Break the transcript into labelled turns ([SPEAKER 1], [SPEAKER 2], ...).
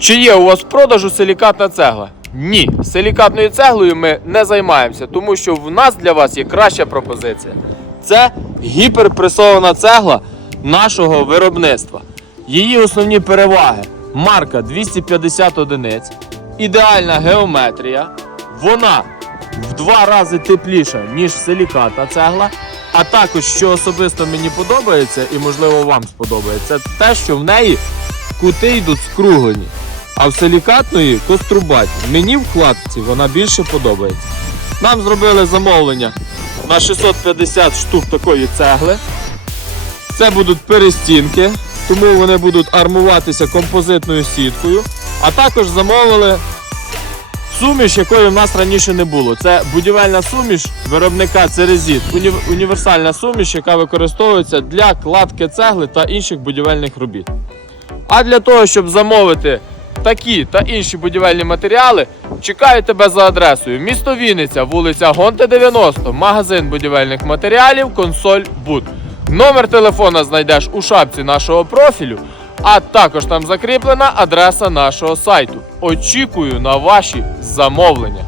[SPEAKER 1] Чи є у вас в продажу силікатна цегла? Ні, силікатною цеглою ми не займаємося, тому що в нас для вас є краща пропозиція. Це гіперпресована цегла нашого виробництва. Її основні переваги: марка 250 одиниць, ідеальна геометрія, вона в два рази тепліша, ніж силікатна цегла. А також, що особисто мені подобається, і можливо вам сподобається, це те, що в неї кути йдуть скруглені. А в силікатної кострубаті. Мені в кладці вона більше подобається. Нам зробили замовлення на 650 штук такої цегли. Це будуть перестінки, тому вони будуть армуватися композитною сіткою. А також замовили суміш, якої в нас раніше не було. Це будівельна суміш виробника Церезіт. Уні- Універсальна суміш, яка використовується для кладки цегли та інших будівельних робіт. А для того, щоб замовити такі та інші будівельні матеріали, чекаю тебе за адресою місто Вінниця, вулиця Гонте 90, магазин будівельних матеріалів, консоль Буд. Номер телефона знайдеш у шапці нашого профілю, а також там закріплена адреса нашого сайту. Очікую на ваші замовлення.